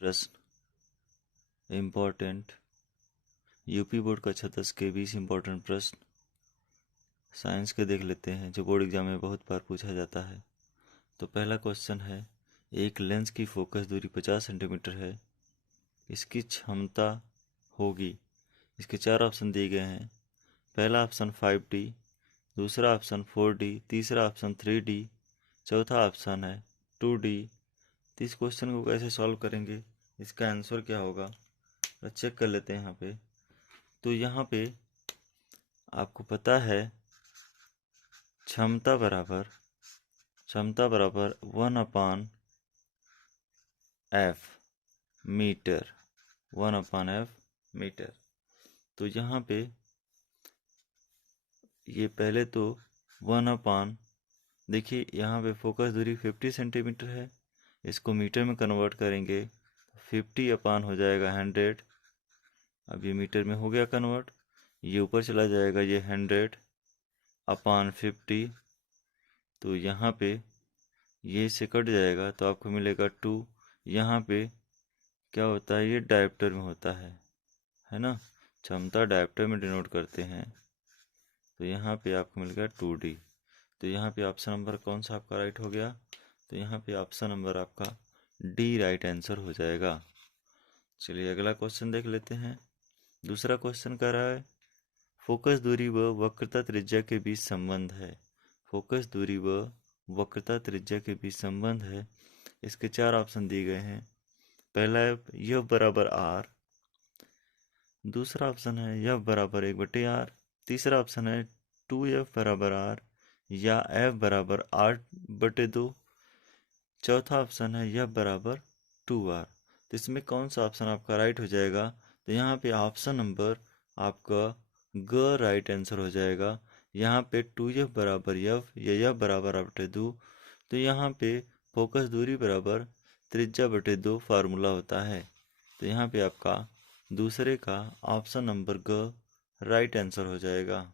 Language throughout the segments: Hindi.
प्रश्न इम्पोर्टेंट, यूपी बोर्ड कक्षा 10 के 20 इम्पोर्टेंट प्रश्न साइंस के देख लेते हैं, जो बोर्ड एग्जाम में बहुत बार पूछा जाता है। तो पहला क्वेश्चन है, एक लेंस की फोकस दूरी 50 सेंटीमीटर है, इसकी क्षमता होगी। इसके 4 ऑप्शन दिए गए हैं। पहला ऑप्शन 5D, दूसरा ऑप्शन 4D, तीसरा ऑप्शन 3D, चौथा ऑप्शन है 2D। तो इस क्वेश्चन को कैसे सॉल्व करेंगे, इसका आंसर क्या होगा, चेक कर लेते हैं यहाँ पे। तो यहाँ पे आपको पता है क्षमता बराबर 1/f मीटर, 1/f मीटर। तो यहाँ पे ये पहले तो 1/, देखिए यहाँ पे फोकस दूरी 50 सेंटीमीटर है, इसको मीटर में कन्वर्ट करेंगे 50 हो जाएगा 100। अब ये मीटर में हो गया कन्वर्ट, ये ऊपर चला जाएगा, ये 100/50। तो यहाँ पे ये इससे कट जाएगा तो आपको मिलेगा 2। यहाँ पे क्या होता है, ये डायप्टर में होता है ना, क्षमता डायप्टर में डिनोट करते हैं। तो यहाँ पे आपको मिल गया 2D। तो यहाँ पे ऑप्शन नंबर कौन सा आपका राइट हो गया, तो यहाँ पे ऑप्शन नंबर आपका डी राइट आंसर हो जाएगा। चलिए अगला क्वेश्चन देख लेते हैं। दूसरा क्वेश्चन कह रहा है, फोकस दूरी व वक्रता त्रिज्या के बीच संबंध है। फोकस दूरी व वक्रता त्रिज्या के बीच संबंध है। इसके 4 ऑप्शन दिए गए हैं। पहला है यह बराबर आर, दूसरा ऑप्शन है यह बराबर 1/r, तीसरा ऑप्शन है 2f बराबर आर या f बराबर 8/2, चौथा ऑप्शन है यह बराबर 2r। तो इसमें कौन सा ऑप्शन आपका राइट हो जाएगा, तो यहाँ पे ऑप्शन नंबर आपका ग राइट आंसर हो जाएगा। यहाँ पे 2f बराबर f या यह बराबर 8/2, तो यहाँ पे फोकस दूरी बराबर त्रिज्या/2 फार्मूला होता है। तो यहाँ पे आपका दूसरे का ऑप्शन नंबर ग राइट आंसर हो जाएगा।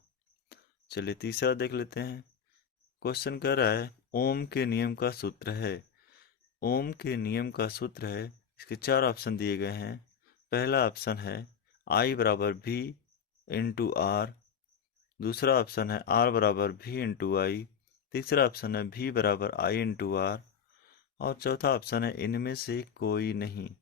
चलिए तीसरा देख लेते हैं। क्वेश्चन कह रहा है, ओम के नियम का सूत्र है। ओम के नियम का सूत्र है, इसके 4 ऑप्शन दिए गए हैं। पहला ऑप्शन है I बराबर V इंटू R, दूसरा ऑप्शन है R बराबर V इंटू I, तीसरा ऑप्शन है V बराबर I इंटू R, और चौथा ऑप्शन है इनमें से कोई नहीं।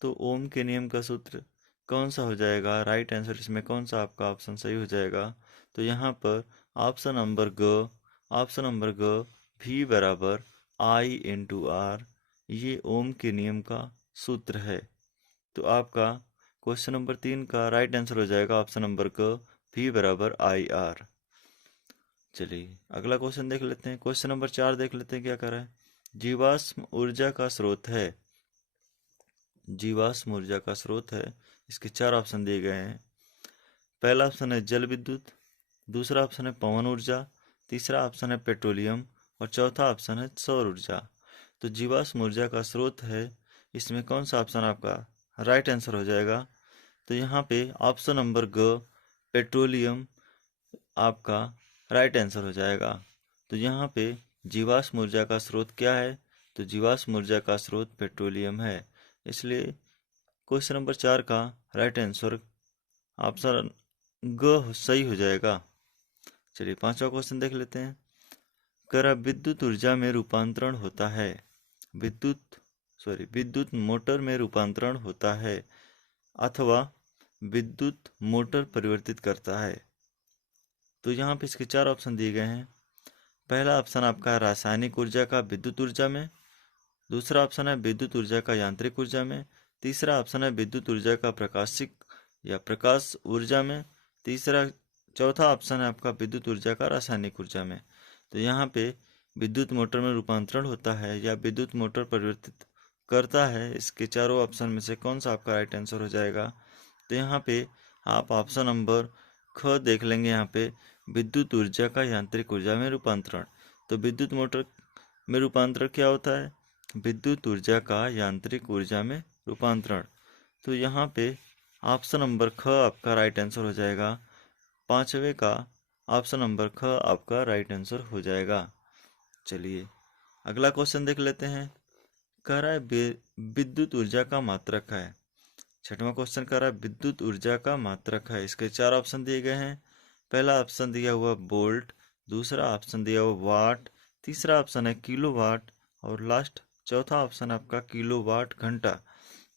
तो ओम के नियम का सूत्र कौन सा हो जाएगा, राइट आंसर इसमें कौन सा आपका ऑप्शन सही हो जाएगा, तो यहाँ पर ऑप्शन नंबर ग V बराबर I इंटू R, ये ओम के नियम का सूत्र है। तो आपका क्वेश्चन नंबर 3 का राइट आंसर हो जाएगा ऑप्शन नंबर ग V बराबर IR। चलिए अगला क्वेश्चन देख लेते हैं। क्वेश्चन नंबर 4 देख लेते हैं क्या कर रहा है। जीवाश्म ऊर्जा का स्रोत है। जीवाश्म ऊर्जा का स्रोत है, इसके 4 ऑप्शन दिए गए हैं। पहला ऑप्शन है जल विद्युत, दूसरा ऑप्शन है पवन ऊर्जा, तीसरा ऑप्शन है पेट्रोलियम, और चौथा ऑप्शन है सौर ऊर्जा। तो जीवाश्म ऊर्जा का स्रोत है, इसमें कौन सा ऑप्शन आपका राइट आंसर हो जाएगा, तो यहाँ पे ऑप्शन नंबर ग पेट्रोलियम आपका राइट आंसर हो जाएगा। तो यहाँ पे जीवाश्म ऊर्जा का स्रोत क्या है, तो जीवाश्म ऊर्जा का स्रोत पेट्रोलियम है, इसलिए क्वेश्चन नंबर 4 का राइट आंसर ऑप्शन ग सही हो जाएगा। चलिए 5वां क्वेश्चन देख लेते हैं। करा विद्युत ऊर्जा में रूपांतरण होता है। विद्युत मोटर में रूपांतरण होता है अथवा विद्युत मोटर परिवर्तित करता है। तो यहाँ पे इसके 4 ऑप्शन दिए गए हैं। पहला ऑप्शन आपका है रासायनिक ऊर्जा का विद्युत ऊर्जा में, दूसरा ऑप्शन है विद्युत ऊर्जा का यांत्रिक ऊर्जा में, तीसरा ऑप्शन है विद्युत ऊर्जा का प्रकाशिक या प्रकाश ऊर्जा में, चौथा ऑप्शन है आपका विद्युत ऊर्जा का रासायनिक ऊर्जा में। तो यहाँ पे विद्युत मोटर में रूपांतरण होता है या विद्युत मोटर परिवर्तित करता है, इसके चारों ऑप्शन में से कौन सा आपका राइट आंसर हो जाएगा, तो यहाँ पे आप ऑप्शन नंबर ख देख लेंगे। यहाँ पे विद्युत ऊर्जा का यांत्रिक ऊर्जा में रूपांतरण, तो विद्युत मोटर में रूपांतरण क्या होता है, विद्युत ऊर्जा का यांत्रिक ऊर्जा में रूपांतरण। तो यहाँ पे ऑप्शन नंबर ख आपका राइट आंसर हो जाएगा। 5वें का ऑप्शन नंबर ख आपका राइट आंसर हो जाएगा। चलिए अगला क्वेश्चन देख लेते हैं। कह रहा है विद्युत ऊर्जा का मात्रक है। छठवां क्वेश्चन कह रहा है विद्युत ऊर्जा का मात्रक है। इसके चार ऑप्शन दिए गए हैं। पहला ऑप्शन दिया हुआ वोल्ट, दूसरा ऑप्शन दिया हुआ वाट, तीसरा ऑप्शन है किलोवाट और लास्ट चौथा ऑप्शन आपका किलोवाट घंटा।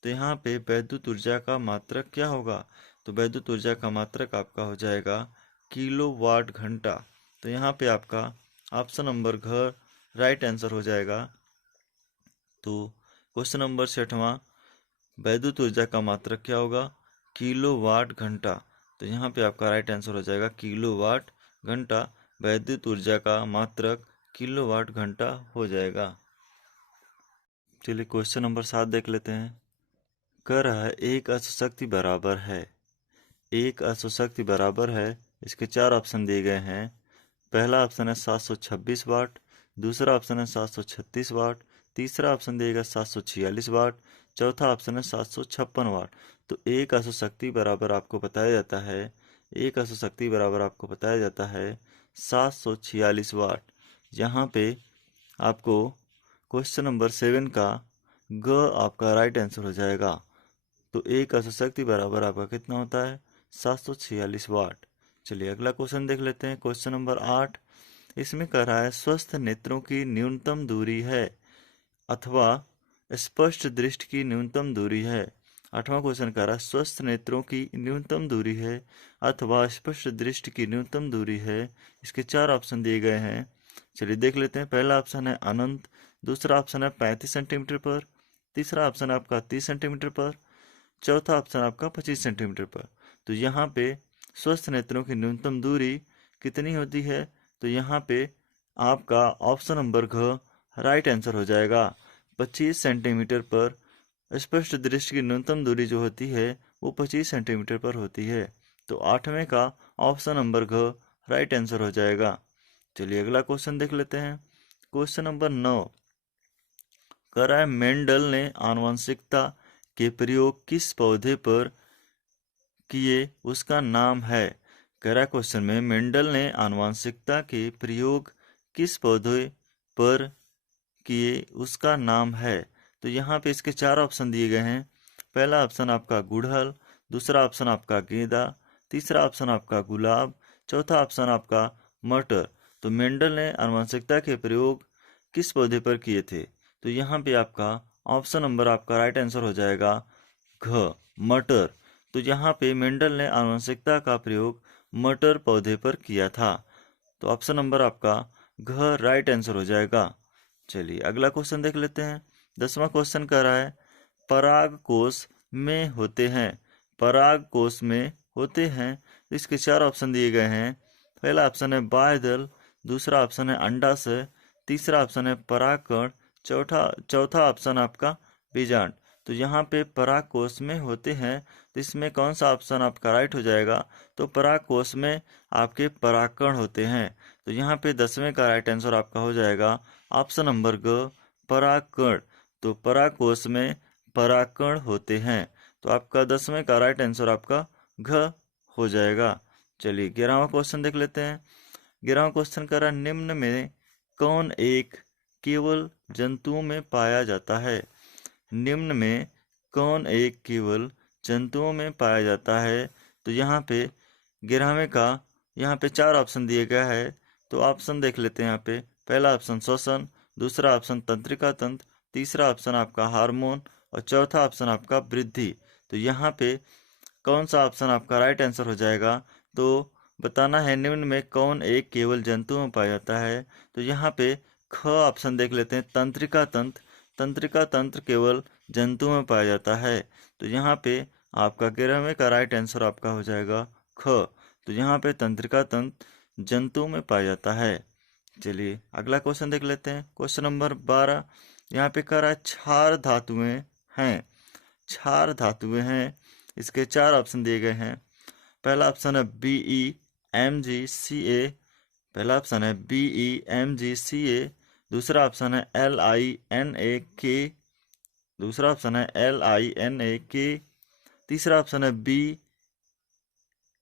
तो यहाँ पे वैद्युत ऊर्जा का मात्रक क्या होगा? तो वैद्युत ऊर्जा का मात्रक आपका हो जाएगा किलोवाट घंटा। तो यहाँ पे आपका ऑप्शन नंबर घ राइट आंसर हो जाएगा। तो क्वेश्चन नंबर छठवां, वैद्युत ऊर्जा का मात्रक क्या होगा? किलोवाट घंटा। तो यहाँ पे आपका राइट आंसर हो जाएगा किलोवाट घंटा। वैद्युत ऊर्जा का मात्रक किलोवाट घंटा हो जाएगा। चलिए क्वेश्चन नंबर 7 देख लेते हैं। कह रहा है एक अशुशक्ति बराबर है। एक अशुशक्ति बराबर है। इसके चार ऑप्शन दिए गए हैं। पहला ऑप्शन है 726 वाट, दूसरा ऑप्शन है 736 वाट, तीसरा ऑप्शन दिएगा 746 वाट, चौथा ऑप्शन है 756 वाट। तो एक अशुशक्ति बराबर आपको बताया जाता है, एक अशुशक्ति बराबर आपको बताया जाता है 746 वाट। यहाँ पे आपको क्वेश्चन नंबर 7 का ग आपका राइट आंसर हो जाएगा। तो एक अशुशक्ति बराबर आपका कितना होता है? 746 वाट। चलिए अगला क्वेश्चन देख लेते हैं। क्वेश्चन नंबर 8, इसमें कह रहा है स्वस्थ नेत्रों की न्यूनतम दूरी है अथवा स्पष्ट दृष्टि की न्यूनतम दूरी है। आठवां क्वेश्चन कह रहा है स्वस्थ नेत्रों की न्यूनतम दूरी है अथवा स्पष्ट दृष्टि की न्यूनतम दूरी है। इसके चार ऑप्शन दिए गए हैं। चलिए देख लेते हैं। पहला ऑप्शन है अनंत, दूसरा ऑप्शन है 35 सेंटीमीटर पर, तीसरा ऑप्शन है आपका 30 सेंटीमीटर पर, चौथा ऑप्शन आपका 25 सेंटीमीटर पर। तो यहाँ पे स्वस्थ नेत्रों की न्यूनतम दूरी कितनी होती है? तो यहाँ पे आपका ऑप्शन नंबर घ राइट आंसर हो जाएगा। 25 सेंटीमीटर पर स्पष्ट दृष्टि की न्यूनतम दूरी जो होती है वो 25 सेंटीमीटर पर होती है। तो आठवें का ऑप्शन नंबर घ राइट आंसर हो जाएगा। चलिए अगला क्वेश्चन देख लेते हैं। क्वेश्चन नंबर 9 कह रहा है मेंडल ने आनुवंशिकता के प्रयोग किस पौधे पर किए उसका नाम है। कह रहा है क्वेश्चन में मेंडल ने आनुवंशिकता के प्रयोग किस पौधे पर किए उसका नाम है। तो यहाँ पे इसके चार ऑप्शन दिए गए हैं। पहला ऑप्शन आपका गुड़हल, दूसरा ऑप्शन आपका गेंदा, तीसरा ऑप्शन आपका गुलाब, चौथा ऑप्शन आपका मटर। तो मेंडल ने आनुवंशिकता के प्रयोग किस पौधे पर किए थे? तो यहाँ पे आपका ऑप्शन नंबर आपका राइट आंसर हो जाएगा घ मटर। तो यहाँ पे मेंडल ने आनुवंशिकता का प्रयोग मटर पौधे पर किया था। तो ऑप्शन नंबर आपका घ राइट आंसर हो जाएगा। चलिए अगला क्वेश्चन देख लेते हैं। 10वां क्वेश्चन कह रहा है पराग कोष में होते हैं। पराग कोष में होते हैं। इसके चार ऑप्शन दिए गए हैं। पहला ऑप्शन है बाह्यदल, दूसरा ऑप्शन है अंडाशय, तीसरा ऑप्शन है परागकण, चौथा ऑप्शन आपका बीजांड। तो यहाँ पे पराग कोष में होते हैं। तो इसमें कौन सा ऑप्शन आपका राइट हो जाएगा? तो पराग कोष में आपके परागकण होते हैं। तो यहाँ पे 10वें का राइट आंसर आपका हो जाएगा ऑप्शन नंबर ग परागकण। तो पराग कोष में परागकण होते हैं। तो आपका 10वें का राइट आंसर आपका घ हो जाएगा। चलिए 11वां क्वेश्चन देख लेते हैं। 11वां क्वेश्चन कर रहा निम्न में कौन एक केवल जंतुओं में पाया जाता है। निम्न में कौन एक केवल जंतुओं में पाया जाता है। तो यहाँ पे 11वें का यहाँ पे चार ऑप्शन दिए गया है। तो ऑप्शन देख लेते हैं। यहाँ पे पहला ऑप्शन श्वसन, दूसरा ऑप्शन तंत्रिका तंत्र, तीसरा ऑप्शन आपका हार्मोन और चौथा ऑप्शन आपका वृद्धि। तो यहाँ पे कौन सा ऑप्शन आपका राइट आंसर हो जाएगा? तो बताना है निम्न में कौन एक केवल जंतु में पाया जाता है। तो यहाँ पे ख ऑप्शन देख लेते हैं तंत्रिका तंत्र। तंत्रिका तंत्र केवल जंतु में पाया जाता है। तो यहाँ पे आपका 11वें का राइट आंसर आपका हो जाएगा ख। तो यहाँ पे तंत्रिका तंत्र जंतु में पाया जाता है। चलिए अगला क्वेश्चन देख लेते हैं। क्वेश्चन नंबर 12 यहाँ पे कह रहा है क्षार धातुएं हैं। क्षार धातुएं हैं। इसके चार ऑप्शन दिए गए हैं। पहला ऑप्शन है BeMgCa, पहला ऑप्शन है BeMgCa, दूसरा ऑप्शन है LiNaK, दूसरा ऑप्शन है LiNaK, तीसरा ऑप्शन है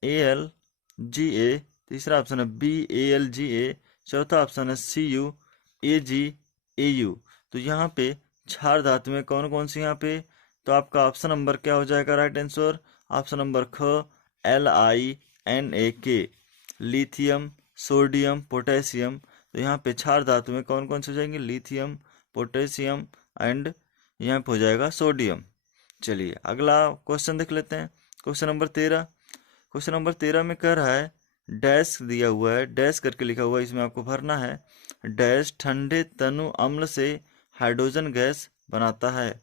BAlGa, तीसरा ऑप्शन है BAlGa, चौथा ऑप्शन है CuAgAu। तो यहाँ पे क्षार धातु में कौन कौन सी यहाँ पे, तो आपका ऑप्शन नंबर क्या हो जाएगा राइट आंसर, ऑप्शन नंबर ख LiNAK, लिथियम, सोडियम, पोटेशियम। तो यहाँ पे क्षार धातु में कौन कौन से हो जाएंगे, लिथियम, पोटेशियम एंड यहाँ पे हो जाएगा सोडियम। चलिए अगला क्वेश्चन देख लेते हैं, क्वेश्चन नंबर 13। क्वेश्चन नंबर 13 में कह रहा है, डैश दिया हुआ है, डैश करके लिखा हुआ है, इसमें आपको भरना है। डैश ठंडे तनु अम्ल से हाइड्रोजन गैस बनाता है।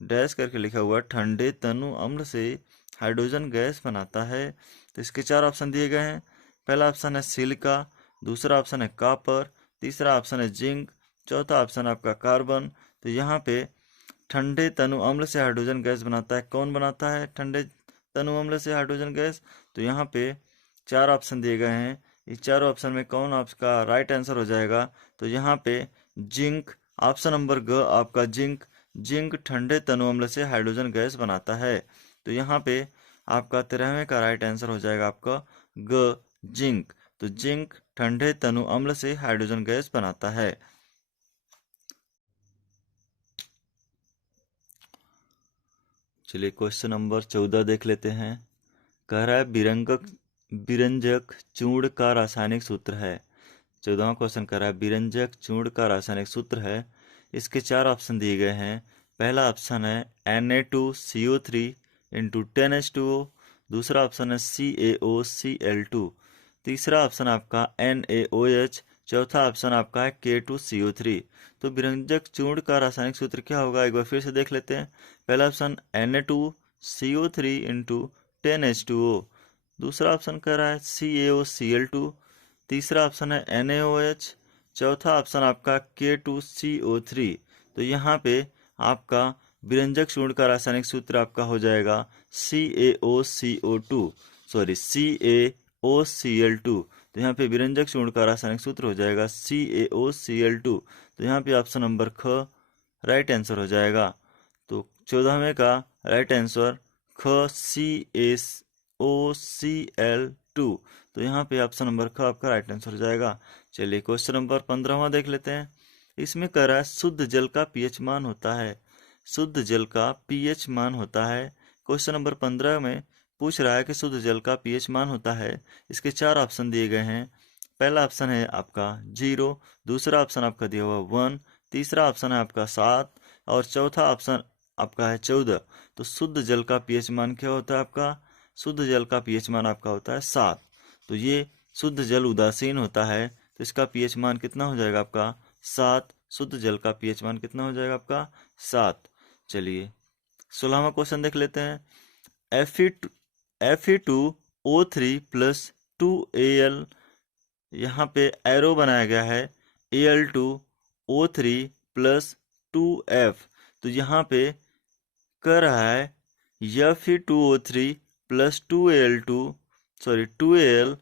डैश करके लिखा हुआ है, ठंडे तनु अम्ल से हाइड्रोजन गैस बनाता है। तो इसके 4 ऑप्शन दिए गए हैं। पहला ऑप्शन है सिलिका, दूसरा ऑप्शन है कॉपर, तीसरा ऑप्शन है जिंक, चौथा ऑप्शन आपका कार्बन। तो यहाँ पे ठंडे तनु अम्ल से हाइड्रोजन गैस बनाता है, कौन बनाता है ठंडे तनु अम्ल से हाइड्रोजन गैस, तो यहाँ पे 4 ऑप्शन दिए गए हैं। इस 4 ऑप्शन में कौन आपका राइट आंसर हो जाएगा, तो यहाँ पे जिंक, ऑप्शन नंबर ग आपका जिंक, जिंक ठंडे तनु अम्ल से हाइड्रोजन गैस बनाता है। तो यहाँ पे आपका 13वें का राइट आंसर हो जाएगा आपका ग जिंक। तो जिंक ठंडे तनु अम्ल से हाइड्रोजन गैस बनाता है। चलिए क्वेश्चन नंबर 14 देख लेते हैं। कह रहा है विरंजक चूर्ण का रासायनिक सूत्र है। 14वां क्वेश्चन कह रहा है विरंजक चूर्ण का रासायनिक सूत्र है। इसके 4 ऑप्शन दिए गए हैं। पहला ऑप्शन है Na2CO3 इंटू 10H2O, दूसरा ऑप्शन है CaOCl2, तीसरा ऑप्शन आपका NaOH, चौथा ऑप्शन आपका है K2CO3। तो विरंजक चूर्ण का रासायनिक सूत्र क्या होगा, एक बार फिर से देख लेते हैं। पहला ऑप्शन Na2CO3 इंटू 10H2O, दूसरा ऑप्शन कह रहा है CaOCl2, तीसरा ऑप्शन है NaOH, चौथा ऑप्शन आपका K2CO3। तो यहाँ पे आपका विरंजक चूर्ण का रासायनिक सूत्र आपका हो जाएगा CaOCO2, सॉरी CaOCl2। तो यहाँ पे विरंजक चूर्ण का रासायनिक सूत्र हो जाएगा CaOCl2। तो यहाँ पे ऑप्शन नंबर ख राइट आंसर हो जाएगा। तो 14वें का राइट आंसर ख CaOCl2। तो यहाँ पे ऑप्शन नंबर ख आपका राइट आंसर हो जाएगा। चलिए क्वेश्चन नंबर 15वां देख लेते हैं। इसमें कह रहा है शुद्ध जल का पीएच मान होता है, शुद्ध जल का पीएच मान होता है। क्वेश्चन नंबर 15 में पूछ रहा है कि शुद्ध जल का पीएच मान होता है। इसके 4 ऑप्शन दिए गए हैं। पहला ऑप्शन है आपका 0, दूसरा ऑप्शन आपका दिया हुआ 1, तीसरा ऑप्शन है आपका 7 और चौथा ऑप्शन आपका है 14। तो शुद्ध जल का पीएच मान क्या होता है आपका, शुद्ध जल का पीएच मान आपका होता है 7। तो ये शुद्ध जल उदासीन होता है, तो इसका पीएच मान कितना हो जाएगा आपका 7। शुद्ध जल का पीएच मान कितना हो जाएगा आपका 7। चलिए 16वां क्वेश्चन देख लेते हैं। Fe2O3 प्लस 2Al, यहाँ पे एरो बनाया गया है Al2O3 प्लस 2F। तो यहाँ पे कह रहा है Fe2O3 plus 2Al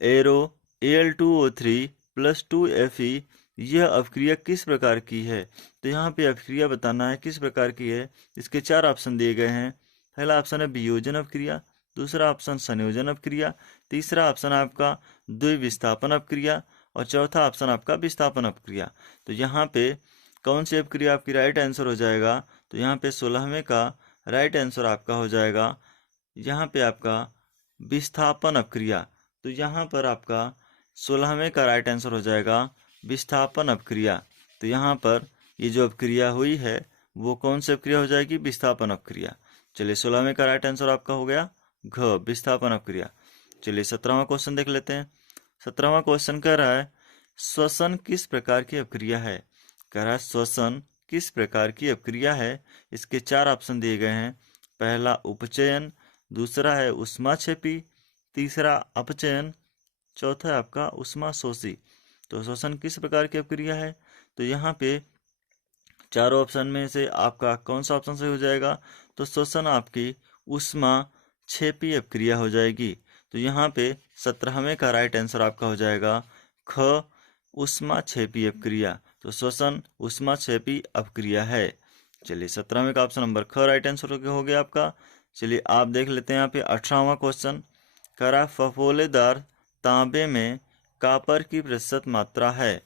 arrow Al2O3 plus 2Fe, यह अपक्रिया किस प्रकार की है। तो यहाँ पे अपक्रिया बताना है किस प्रकार की है। इसके 4 ऑप्शन दिए गए हैं। पहला ऑप्शन है वियोजन अपक्रिया, दूसरा ऑप्शन संयोजन अपक्रिया, तीसरा ऑप्शन आपका द्विविस्थापन अपक्रिया और चौथा ऑप्शन आपका विस्थापन अपक्रिया। तो यहाँ पे कौन सी अपक्रिया आपकी राइट आंसर हो जाएगा, तो यहाँ पे 16वें का राइट आंसर आपका हो जाएगा यहाँ पे आपका विस्थापन अपक्रिया। तो यहाँ पर आपका 16वें का राइट आंसर हो जाएगा विस्थापन अपक्रिया। तो यहाँ पर ये जो अपक्रिया हुई है वो कौन सी अपक्रिया हो जाएगी, विस्थापन अपक्रिया। चलिए 16वें का राइट आंसर आपका हो गया घ, विस्थापन अपक्रिया। चलिए 17वां क्वेश्चन देख लेते हैं। 17वां क्वेश्चन कह रहा है श्वसन किस प्रकार की अपक्रिया है। कह रहा है श्वसन किस प्रकार की अपक्रिया है। इसके 4 ऑप्शन दिए गए हैं। पहला उपचयन, दूसरा है ऊष्माक्षेपी, तीसरा अपचयन, चौथा है आपका ऊष्माशोषी। तो श्वसन किस प्रकार की अपक्रिया है, तो यहाँ पे 4 ऑप्शन में से आपका कौन सा ऑप्शन सही हो जाएगा, तो श्वसन आपकी ऊष्माक्षेपी अपक्रिया हो जाएगी। तो यहाँ पे 17वें का राइट आंसर आपका हो जाएगा ख, ऊष्माक्षेपी अपक्रिया। तो श्वसन ऊष्माक्षेपी अपक्रिया है। चलिए 17वें का ऑप्शन नंबर ख राइट आंसर हो गया आपका। चलिए आप देख लेते हैं यहाँ पे 18वां क्वेश्चन। कह रहा फफोलेदार तांबे में कॉपर की प्रतिशत मात्रा है।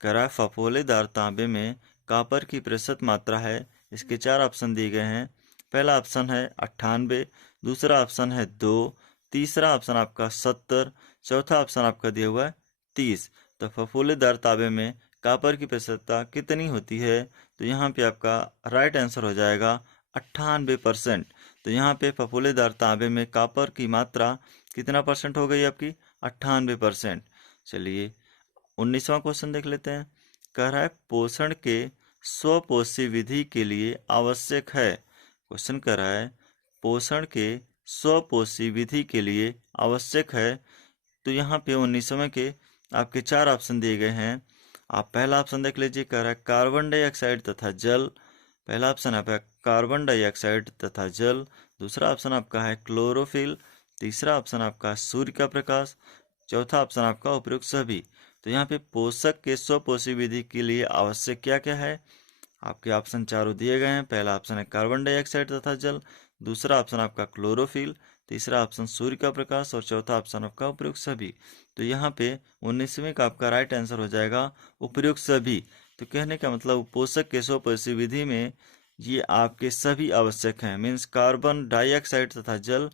कह रहा फफोलेदार तांबे में कॉपर की प्रतिशत मात्रा है। इसके 4 ऑप्शन दिए गए हैं। पहला ऑप्शन है 98, दूसरा ऑप्शन है 2, तीसरा ऑप्शन आपका 70, चौथा ऑप्शन आपका दिया हुआ है 30। तो फफूलेदार तांबे में कॉपर की प्रतिशतता कितनी होती है? तो यहाँ पे आपका राइट आंसर हो जाएगा 98%। तो यहाँ पे फफूलेदार तांबे में कॉपर की मात्रा कितना परसेंट हो गई आपकी? 98%। चलिए 19वां क्वेश्चन देख लेते हैं। कह रहा है पोषण के स्वपोषी विधि के लिए आवश्यक है। क्वेश्चन कह रहा है पोषण के स्वपोषी विधि के लिए आवश्यक है। तो यहाँ पे 19वें के आपके 4 ऑप्शन दिए गए हैं। आप पहला ऑप्शन देख लीजिए। कह रहा है कार्बन डाइऑक्साइड तथा जल। पहला ऑप्शन आपका कार्बन डाइऑक्साइड तथा जल। दूसरा ऑप्शन आपका है क्लोरोफिल। तीसरा ऑप्शन आपका सूर्य का प्रकाश। चौथा ऑप्शन आपका उपयुक्त सभी। तो यहाँ पे पोषक के स्वपोषी विधि के लिए आवश्यक क्या क्या है? आपके ऑप्शन चारों दिए गए हैं। पहला ऑप्शन है कार्बन डाइऑक्साइड तथा जल, दूसरा ऑप्शन आपका क्लोरोफिल, तीसरा ऑप्शन सूर्य का प्रकाश और चौथा ऑप्शन आपका उपयुक्त सभी। तो यहाँ पे 19वें का आपका राइट आंसर हो जाएगा उपयुक्त सभी। तो कहने का मतलब पोषक के स्वपोषी विधि में ये आपके सभी आवश्यक हैं। मीन्स कार्बन डाइऑक्साइड तथा जल,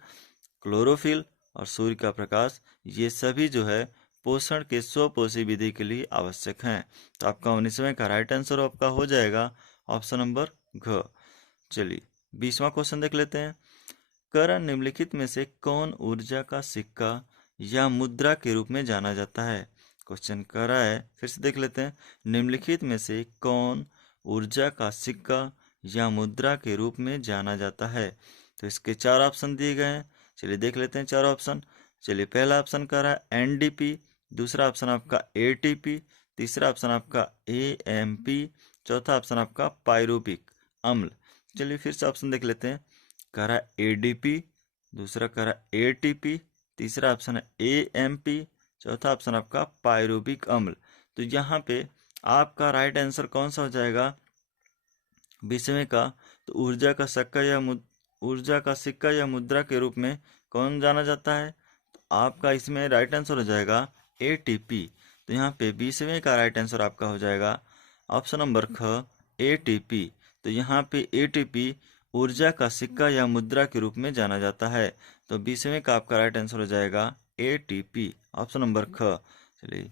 क्लोरोफिल और सूर्य का प्रकाश, ये सभी जो है पोषण के स्वपोषी विधि के लिए आवश्यक हैं। तो आपका 19वें का राइट आंसर आपका हो जाएगा ऑप्शन नंबर घ। चलिए 20वां क्वेश्चन देख लेते हैं। करण निम्नलिखित में से कौन ऊर्जा का सिक्का या मुद्रा के रूप में जाना जाता है? क्वेश्चन कर रहा है, फिर से देख लेते हैं। निम्नलिखित में से कौन ऊर्जा का सिक्का या मुद्रा के रूप में जाना जाता है? तो इसके 4 ऑप्शन दिए गए हैं। चलिए देख लेते हैं 4 ऑप्शन। चलिए पहला ऑप्शन कर रहा है एनडीपी, दूसरा ऑप्शन आपका एटीपी, तीसरा ऑप्शन आपका एएमपी, चौथा ऑप्शन आपका पायरुविक अम्ल। चलिए फिर से ऑप्शन देख लेते हैं। कह रहा है एडीपी, दूसरा कह रहा है एटीपी, तीसरा ऑप्शन है एएमपी, चौथा ऑप्शन आपका पायरुविक अम्ल। तो यहाँ पे आपका राइट आंसर कौन सा हो जाएगा 20वें का? तो ऊर्जा का सिक्का या मुद्रा के रूप में कौन जाना जाता है? तो आपका इसमें राइट आंसर हो जाएगा एटीपी। तो यहाँ पे 20वें का राइट आंसर आपका हो जाएगा ऑप्शन नंबर ख एटीपी। तो यहाँ पे एटीपी ऊर्जा का सिक्का या मुद्रा के रूप में जाना जाता है। तो 20वें का आपका राइट आंसर हो जाएगा एटीपी, ऑप्शन नंबर ख। चलिए